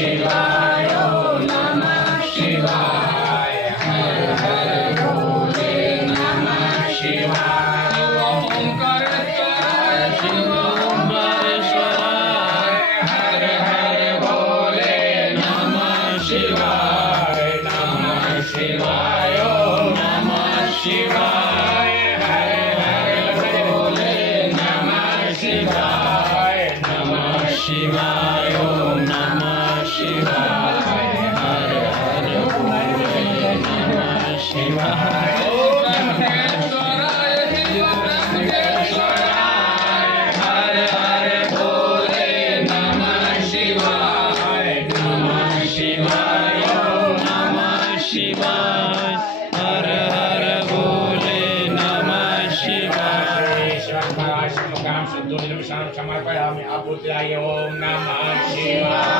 शिवाय ओम नमः शिवाय हर हर भोले नमः शिवाय ओंकारेश्वराय शिव ओंकारेश्वराय हर हर भोले नमः शिवाय ओम नमः शिवाय हर हर भोले नमः शिवाय ओम नमः शिवाय हर हर भोले नमः शिवाय ओम ब्रह्मेश्वराय शिव ब्रह्मेश्वराय हर हर भोले नमः शिवाय ओम नमः शिवाय हर हर भोले नमः शिवाय समर्पयामि आपूर्याय ओम नमः शिवाय